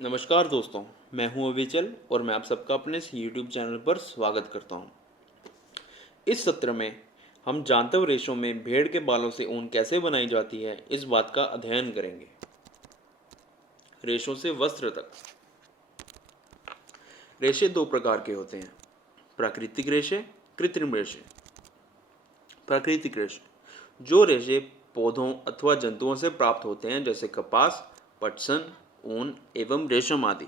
नमस्कार दोस्तों, मैं हूं अविचल और मैं आप सबका अपने इस YouTube चैनल पर स्वागत करता हूं। इस सत्र में हम जांतव रेशों में भेड़ के बालों से ऊन कैसे बनाई जाती है, इस बात का अध्ययन करेंगे। रेशों से वस्त्र तक। रेशे दो प्रकार के होते हैं, प्राकृतिक रेशे, कृत्रिम रेशे। प्राकृतिक रेशे, जो रेशे पौधों अथवा जंतुओं से प्राप्त होते हैं, जैसे कपास, पटसन, ऊन एवं रेशम आदि।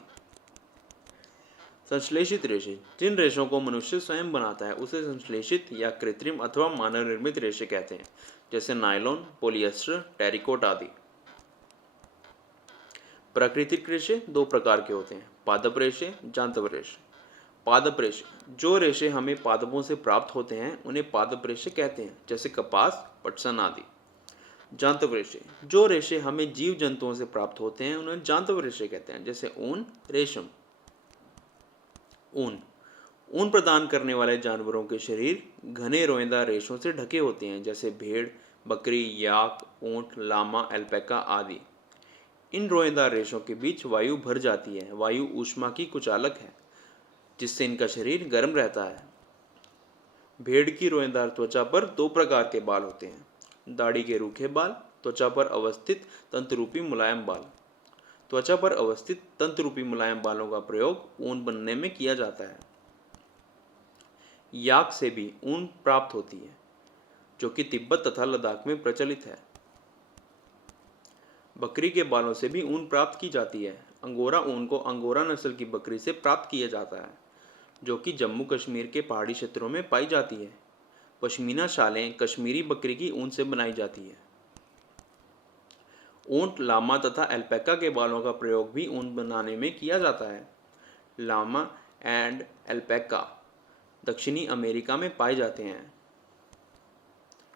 संश्लेषित रेशे, जिन रेशों को मनुष्य स्वयं बनाता है उसे संश्लेषित या कृत्रिम अथवा मानव निर्मित रेशे कहते हैं, जैसे नायलॉन, पॉलिएस्टर, टेरिकोट आदि। प्राकृतिक रेशे दो प्रकार के होते हैं, पादप रेशे, जांतव रेशे। पादप रेशे, जो रेशे हमें पादपों से प्राप्त होते हैं उन्हें पादप रेशे कहते हैं, जैसे कपास, पटसन आदि। जांतव रेशे, जो रेशे हमें जीव जंतुओं से प्राप्त होते हैं उन्हें जांतव रेशे कहते हैं, जैसे ऊन, रेशम। ऊन, ऊन प्रदान करने वाले जानवरों के शरीर घने रोएदार रेशों से ढके होते हैं, जैसे भेड़, बकरी, याक, ऊंट, लामा, अल्पैका आदि। इन रोएदार रेशों के बीच वायु भर जाती है। वायु ऊष्मा की कुचालक है, जिससे इनका शरीर गर्म रहता है। भेड़ की रोएदार त्वचा पर दो प्रकार के बाल होते हैं, दाढ़ी के रूखे बाल, त्वचा पर अवस्थित तंतुरूपी मुलायम बाल। त्वचा पर अवस्थित तंतुरूपी मुलायम बालों का प्रयोग ऊन बनने में किया जाता है। याक से भी ऊन प्राप्त होती है, जो कि तिब्बत तथा लद्दाख में प्रचलित है। बकरी के बालों से भी ऊन प्राप्त की जाती है। अंगोरा ऊन को अंगोरा नस्ल की बकरी से प्राप्त किया जाता है, जो कि जम्मू कश्मीर के पहाड़ी क्षेत्रों में पाई जाती है। पश्मीना शालें कश्मीरी बकरी की ऊन से बनाई जाती है। ऊंट, लामा तथा अल्पैका के बालों का प्रयोग भी ऊन बनाने में किया जाता है। लामा एंड अल्पैका दक्षिणी अमेरिका में पाए जाते हैं।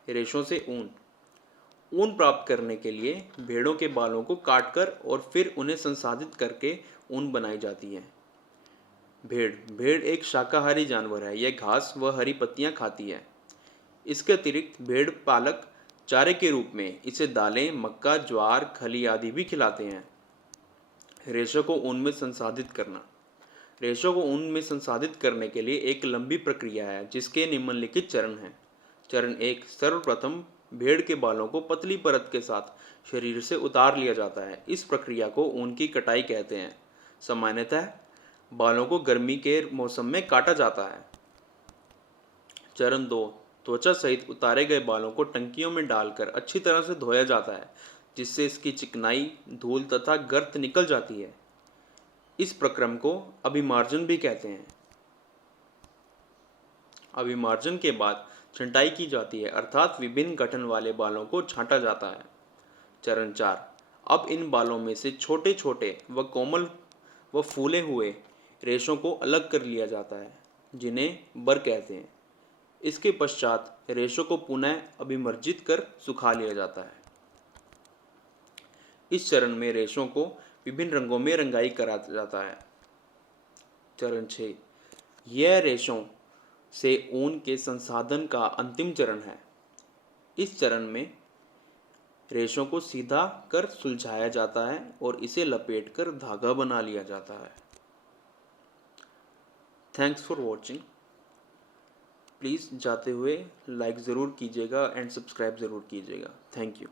रेशों से ऊन, ऊन प्राप्त करने के लिए भेड़ों के बालों को काटकर और फिर उन्हें संसाधित करके ऊन बनाई जाती है। भेड़ एक शाकाहारी जानवर है। यह घास व हरी पत्तियां खाती है। इसके अतिरिक्त भेड़ पालक चारे के रूप में इसे दालें, मक्का, ज्वार, खली आदि भी खिलाते हैं। रेशों को ऊन में संसाधित करना, रेशों को ऊन में संसाधित करने के लिए एक लंबी प्रक्रिया है, जिसके निम्नलिखित चरण हैं। चरण 1, सर्वप्रथम भेड़ के बालों को पतली परत के साथ शरीर से उतार लिया जाता है। इस प्रक्रिया को ऊन की कटाई कहते हैं। सामान्यतः बालों को गर्मी के मौसम में काटा जाता है। चरण 2, त्वचा सहित उतारे गए बालों को टंकियों में डालकर अच्छी तरह से धोया जाता है, जिससे इसकी चिकनाई, धूल तथा गर्त निकल जाती है। इस प्रक्रम को अभिमार्जन भी कहते हैं। अभिमार्जन के बाद छंटाई की जाती है, अर्थात विभिन्न गठन वाले बालों को छांटा जाता है। चरण 4, अब इन बालों में से छोटे छोटे व कोमल व फूले हुए रेशों को अलग कर लिया जाता है, जिन्हें बर कहते हैं। इसके पश्चात रेशों को पुनः अभिमर्जित कर सुखा लिया जाता है। इस चरण में रेशों को विभिन्न रंगों में रंगाई करा जाता है। चरण 6, यह रेशों से ऊन के संसाधन का अंतिम चरण है। इस चरण में रेशों को सीधा कर सुलझाया जाता है और इसे लपेटकर धागा बना लिया जाता है। Thanks for watching. प्लीज़ जाते हुए लाइक ज़रूर कीजिएगा एंड सब्सक्राइब ज़रूर कीजिएगा। Thank you.